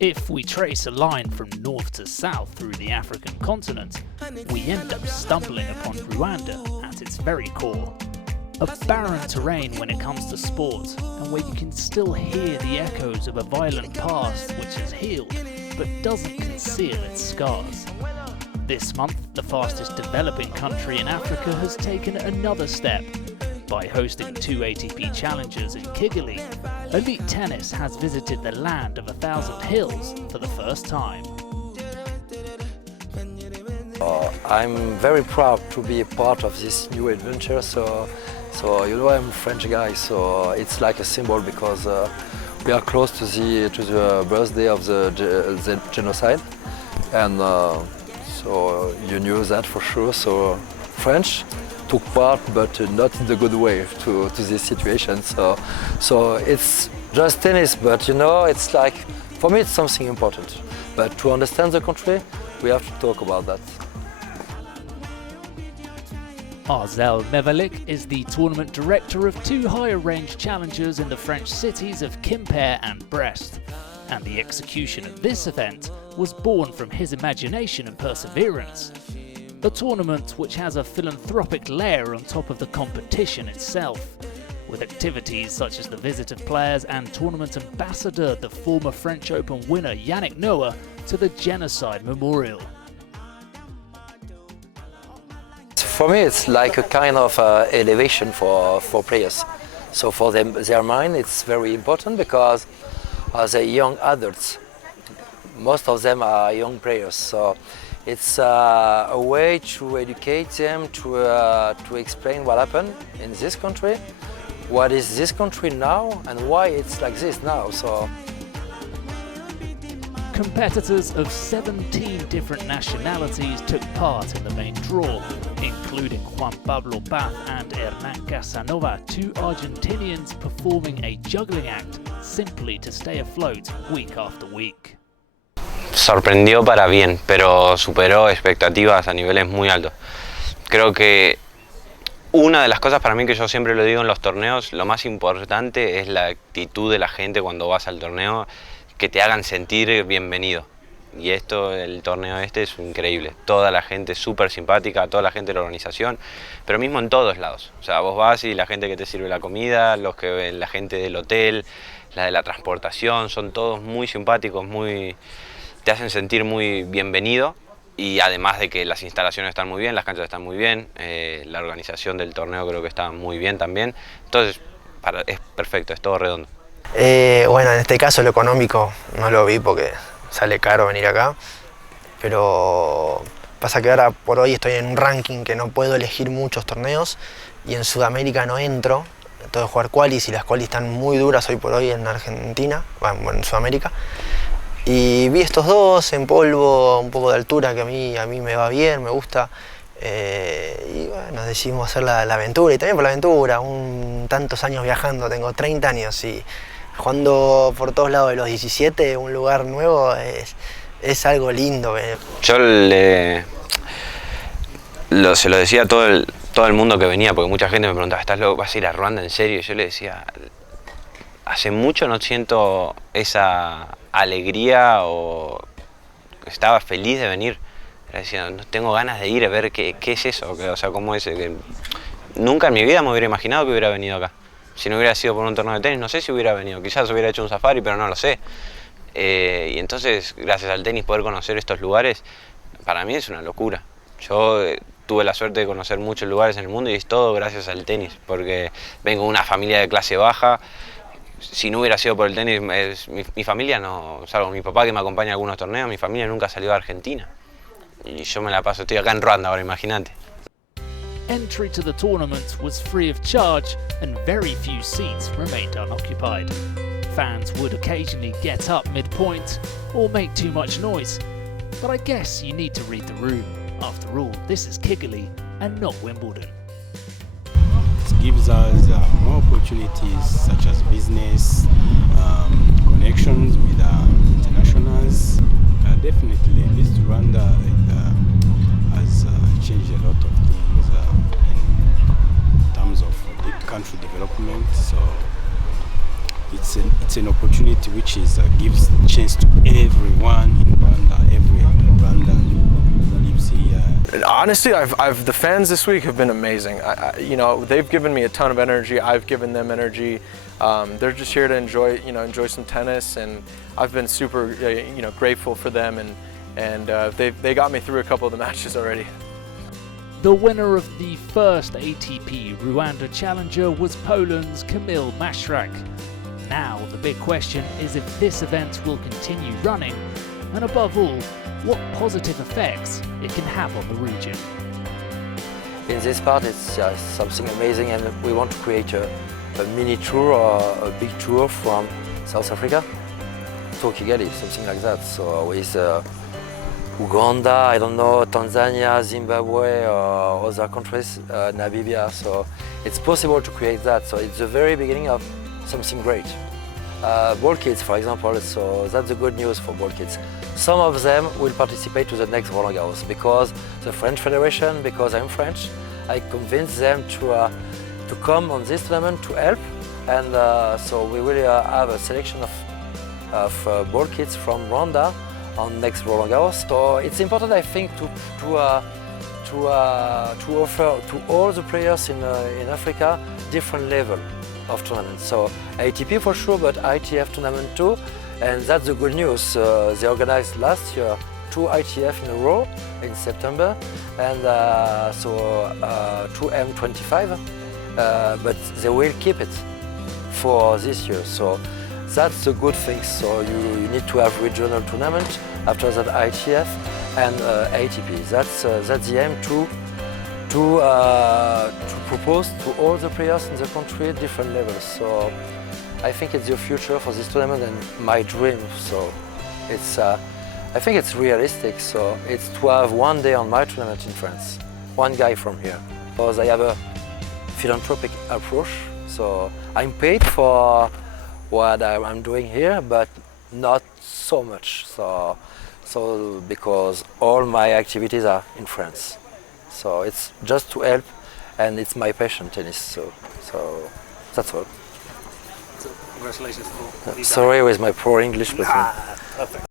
If we trace a line from north to south through the African continent, we end up stumbling upon Rwanda at its very core. A barren terrain when it comes to sport, and where you can still hear the echoes of a violent past which has healed, but doesn't conceal its scars. This month, the fastest developing country in Africa has taken another step. By hosting 2 ATP challenges in Kigali, elite tennis has visited the land of 1,000 hills for the first time. I'm very proud to be a part of this new adventure. So you know, I'm a French guy, so it's like a symbol because we are close to the birthday of the genocide, and so you knew that for sure. So French took part, but not in the good way to this situation. So it's just tennis, but you know, it's like, for me it's something important. But to understand the country, we have to talk about that. Arzel Mevalik is the tournament director of 2 higher range challenges in the French cities of Quimper and Brest. And the execution of this event was born from his imagination and perseverance. A tournament which has a philanthropic layer on top of the competition itself, with activities such as the visit of players and tournament ambassador, the former French Open winner Yannick Noah, to the Genocide Memorial. For me, it's like a kind of elevation for players. So for them, their mind, it's very important because as a young adults, most of them are young players. So it's a way to educate them, to explain what happened in this country, what is this country now, and why it's like this now. So competitors of 17 different nationalities took part in the main draw, including Juan Pablo Paz and Hernán Casanova, 2 Argentinians performing a juggling act simply to stay afloat week after week. Sorprendió para bien, pero superó expectativas a niveles muy altos. Creo que una de las cosas para mí, que yo siempre lo digo en los torneos, lo más importante es la actitud de la gente cuando vas al torneo, que te hagan sentir bienvenido. Y el torneo este es increíble. Toda la gente es súper simpática, toda la gente de la organización, pero mismo en todos lados. O sea, vos vas y la gente que te sirve la comida, la gente del hotel, la de la transportación, son todos muy simpáticos, te hacen sentir muy bienvenido, y además de que las instalaciones están muy bien, las canchas están muy bien, la organización del torneo creo que está muy bien también. Entonces es perfecto, es todo redondo. Bueno, en este caso lo económico no lo vi porque sale caro venir acá, pero pasa que ahora por hoy estoy en un ranking que no puedo elegir muchos torneos y en Sudamérica no entro, tengo que jugar qualis y las qualis están muy duras hoy por hoy en Argentina, bueno, en Sudamérica. Y vi estos dos en polvo, un poco de altura, que a mí me va bien, me gusta. Y bueno, decidimos hacer la aventura, y también por la aventura, tantos años viajando, tengo 30 años y jugando por todos lados de los 17, un lugar nuevo es algo lindo. Yo se lo decía a todo el mundo que venía, porque mucha gente me preguntaba, ¿estás loco? ¿Vas a ir a Ruanda en serio? Y yo le decía, hace mucho no siento esa alegría, o estaba feliz de venir. Decía, no tengo ganas de ir a ver qué es eso, o sea, cómo es. Nunca en mi vida me hubiera imaginado que hubiera venido acá. Si no hubiera sido por un torneo de tenis, no sé si hubiera venido. Quizás hubiera hecho un safari, pero no lo sé. Y entonces, gracias al tenis, poder conocer estos lugares, para mí es una locura. Yo tuve la suerte de conocer muchos lugares en el mundo y es todo gracias al tenis, porque vengo de una familia de clase baja. Si no hubiera sido por el tenis, mi familia no, salvo mi papá que me acompaña a algunos torneos, mi familia nunca salió de Argentina. Y yo me la paso, estoy acá en Rwanda ahora, imagínate. Entry to the tournament was free of charge and very few seats remained unoccupied. Fans would occasionally get up mid-point or make too much noise, but I guess you need to read the room. After all, this is Kigali and not Wimbledon. It gives us more opportunities such as business, connections with internationals. Definitely, visit Rwanda has changed a lot of things in terms of country development. So it's an opportunity which gives chance to everyone in Rwanda, every Rwandan who lives here. Honestly, the fans this week have been amazing. You know, they've given me a ton of energy. I've given them energy. They're just here to enjoy some tennis, and I've been super, grateful for them, and they got me through a couple of the matches already. The winner of the first ATP Rwanda Challenger was Poland's Kamil Maszrak. Now the big question is if this event will continue running, and above all, what positive effects it can have on the region. In this part, it's something amazing, and we want to create a mini tour or a big tour from South Africa to Kigali, something like that. So with Uganda, I don't know, Tanzania, Zimbabwe, or other countries, Namibia. So it's possible to create that. So it's the very beginning of something great. Ball kids, for example, so that's the good news for ball kids. Some of them will participate to the next Roland Garros because the French Federation, because I'm French, I convinced them to come on this tournament to help, and so we will have a selection of ball kids from Rwanda on next Roland Garros. So it's important, I think, to offer to all the players in Africa different level of tournaments. So ATP for sure, but ITF tournament too, and that's the good news. They organized last year 2 ITF in a row in September, and so 2 M25, but they will keep it for this year. So that's a good thing. So you need to have regional tournament, after that ITF and ATP. That's the aim to propose to all the players in the country different levels. So I think it's the future for this tournament and my dream. So it's I think it's realistic. So it's to have one day on my tournament in France, one guy from here. Because I have a philanthropic approach. So I'm paid for what I'm doing here, but not so much. So because all my activities are in France. So it's just to help, and it's my passion, tennis. So that's all. So congratulations for Sorry with my poor English, but. perfect.